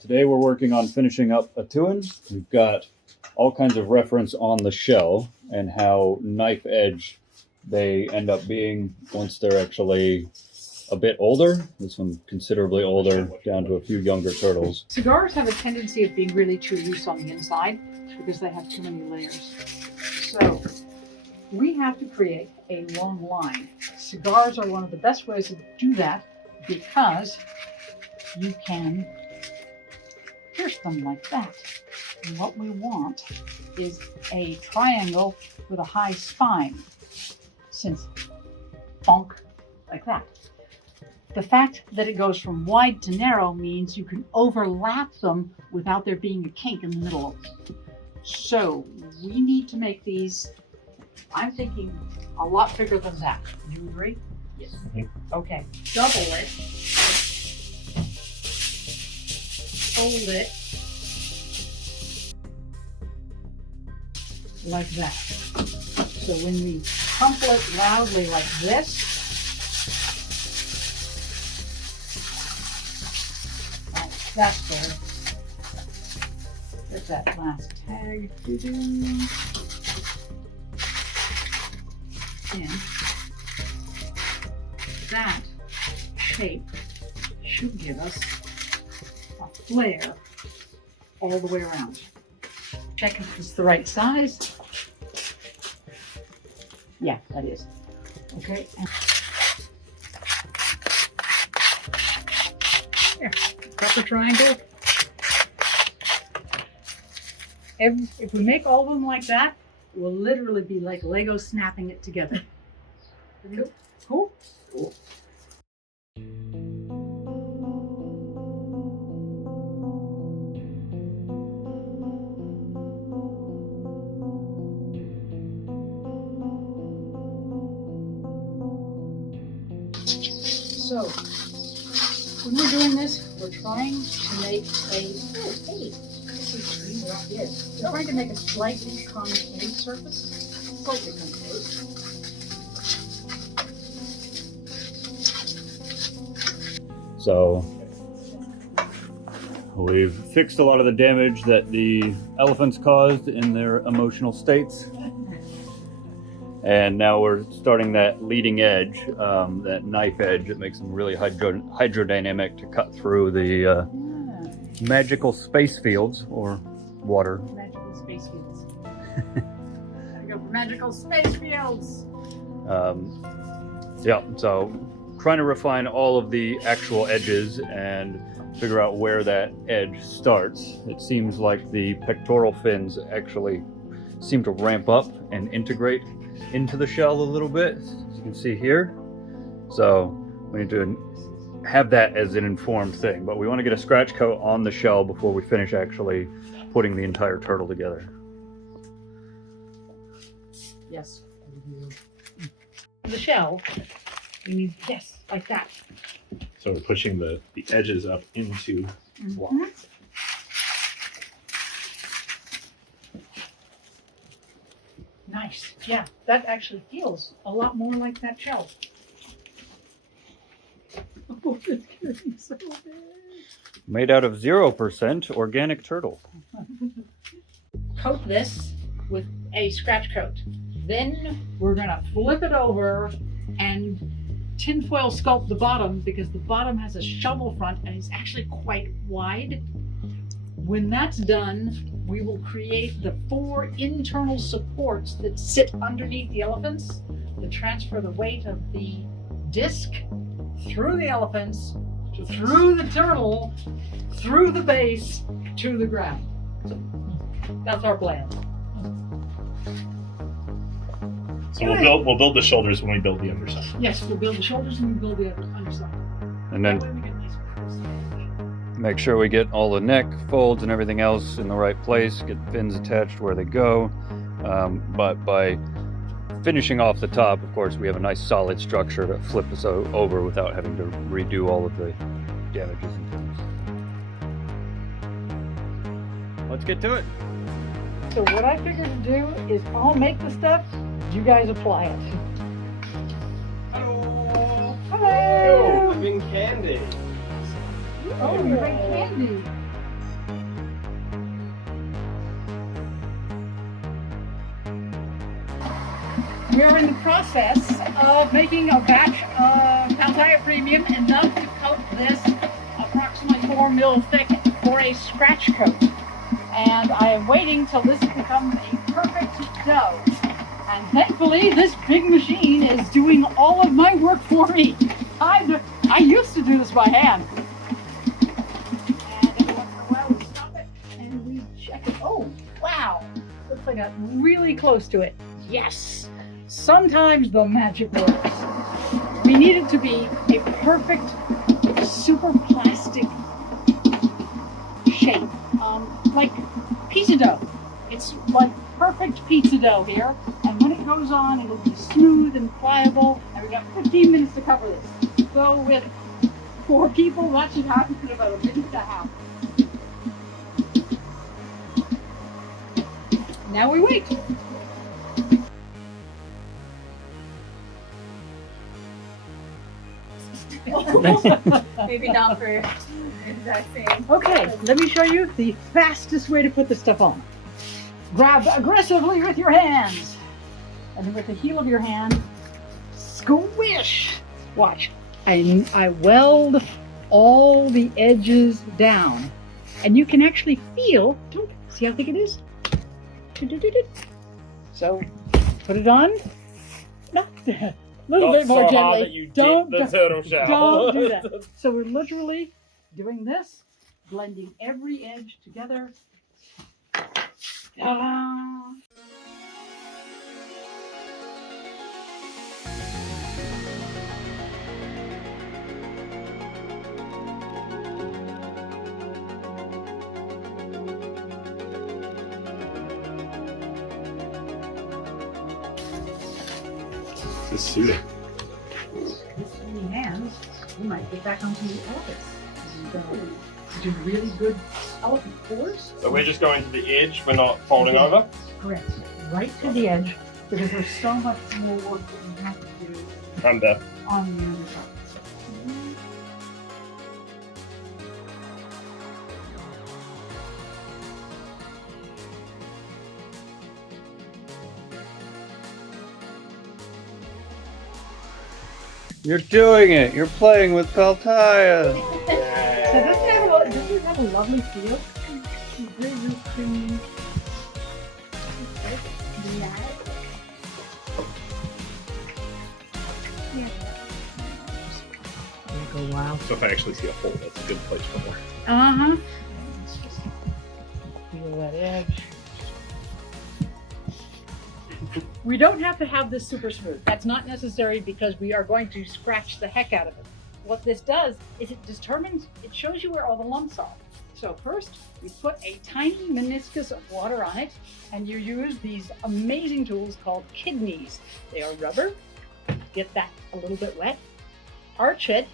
Today we're working on finishing up Etienne. We've got all kinds of reference on the shell and how knife edge they end up being once they're actually a bit older. This one considerably older, down to a few younger turtles. Cigars have a tendency of being really too loose on the inside because they have too many layers. So we have to create a long line. Cigars are one of the best ways to do that because you can pierce them like that. And what we want is a triangle with a high spine, since bonk, like that. The fact that it goes from wide to narrow means you can overlap them without there being a kink in the middle. So we need to make these, I'm thinking, a lot bigger than that. Do you agree? Yes. Okay. Double it. Hold it. Like that. So when we crumple it loudly like this, that's there. There's that last tag. And that shape should give us a flare all the way around. Check if it's the right size. Yeah, that is. Okay. There, proper triangle. If we make all of them like that, it will literally be like Lego snapping it together. Cool? Cool? Cool. So, when we're doing this, we're trying to make we're trying to make a slightly concave surface. Slightly concave. So we've fixed a lot of the damage that the elephants caused in their emotional states. And now we're starting that leading edge, that knife edge that makes them really hydrodynamic to cut through the magical space fields or water. Magical space fields. I go for magical space fields. Yeah, so trying to refine all of the actual edges and figure out where that edge starts. It seems like the pectoral fins actually seem to ramp up and integrate into the shell a little bit, as you can see here. So we need to have that as an informed thing, but we want to get a scratch coat on the shell before we finish actually putting the entire turtle together. Yes. The shell, we need, yes, like that. So we're pushing the edges up into block. Nice. Yeah, that actually feels a lot more like that shell. Oh, it's getting so big. Made out of 0% organic turtle. Coat this with a scratch coat. Then we're gonna flip it over and tinfoil sculpt the bottom because the bottom has a shovel front and it's actually quite wide. When that's done, we will create the 4 internal supports that sit underneath the elephants that transfer the weight of the disc through the elephants, through the turtle, through the base, to the ground. So that's our plan. So we'll build the shoulders when we build the underside. Yes, we'll build the shoulders and we'll build the underside. And then make sure we get all the neck folds and everything else in the right place, get fins attached where they go. But by finishing off the top, of course, we have a nice solid structure to flip this over without having to redo all of the damages and things. Let's get to it. So what I figured to do is I'll make the stuff, you guys apply it. Hello! Hello! Living candy! Oh, you make candy. We are in the process of making a batch of Pal Tiya Premium, enough to coat this approximately 4 mil thick for a scratch coat. And I am waiting till this becomes a perfect dough. And thankfully, this big machine is doing all of my work for me. I used to do this by hand. And every once in a while, we stop it and we check it. Oh, wow. Looks like I got really close to it. Yes. Sometimes the magic works. We need it to be a perfect, super plastic shape. Like pizza dough. It's like perfect pizza dough here. And when it goes on, it'll be smooth and pliable. And we got 15 minutes to cover this. So with 4 people, that should happen in about a minute and a half. Now we wait. Maybe not for exact same. Okay, let me show you the fastest way to put this stuff on. Grab aggressively with your hands. And then with the heel of your hand, squish. Watch. I weld all the edges down. And you can actually feel, see how thick it is? So, put it on. No, a little bit more gently. Don't do that. So we're literally doing this, blending every edge together. Ta-da! This is suiting. Hands, we might get back onto the elephants. Do really good elephant pores. So we're just going to the edge, we're not folding over? Correct. Right to the edge, because there's so much more work that we have to do Under. on the underside. You're doing it. You're playing with Pal Tiya. So doesn't it have a lovely feel? It's really creamy. Go wild. So if I actually see a hole, that's a good place for more. Uh-huh. Feel that edge. We don't have to have this super smooth. That's not necessary because we are going to scratch the heck out of it. What this does is it shows you where all the lumps are. So first, we put a tiny meniscus of water on it, and you use these amazing tools called kidneys. They are rubber. Get that a little bit wet. Arch it.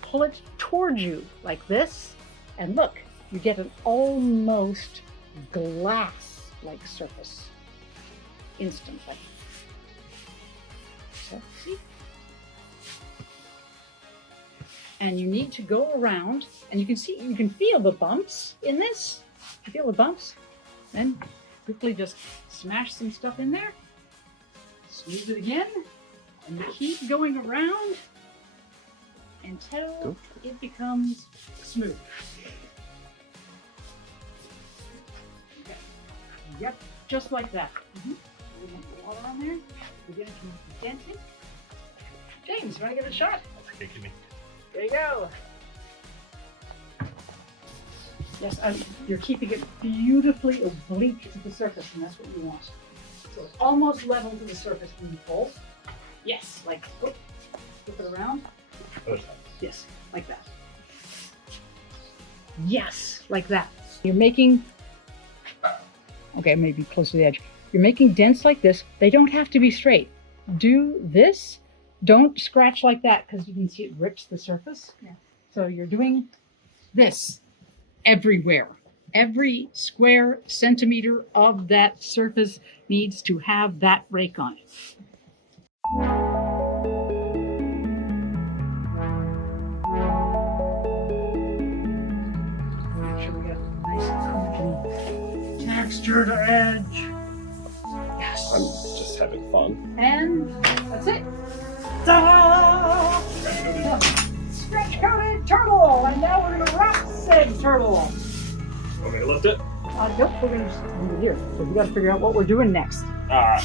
Pull it towards you like this, and look, you get an almost glass-like surface instantly. So, see? And you need to go around, and you can feel the bumps in this. You feel the bumps? Then quickly just smash some stuff in there, smooth it again, and keep going around until it becomes smooth. Okay. Yep, just like that. We're going to put water on there. We're going to dent it. James, you want to give it a shot? Okay, give me. There you go. Yes, you're keeping it beautifully oblique to the surface, and that's what you want. So it's almost level to the surface when you pull. Yes, like, flip it around. Other side. Yes, like that. Yes, like that. You're making, okay, maybe close to the edge. You're making dents like this. They don't have to be straight. Do this. Don't scratch like that because you can see it rips the surface. Yeah. So you're doing this everywhere. Every square centimeter of that surface needs to have that rake on it. Make sure we got a nice, crunchy, textured edge. Yes. I'm just having fun. And that's it. Ta-da! Stretch coated turtle! And now we're gonna wrap said turtle. Want me to lift it? Nope, we're gonna just leave it here. So we gotta figure out what we're doing next. Alright.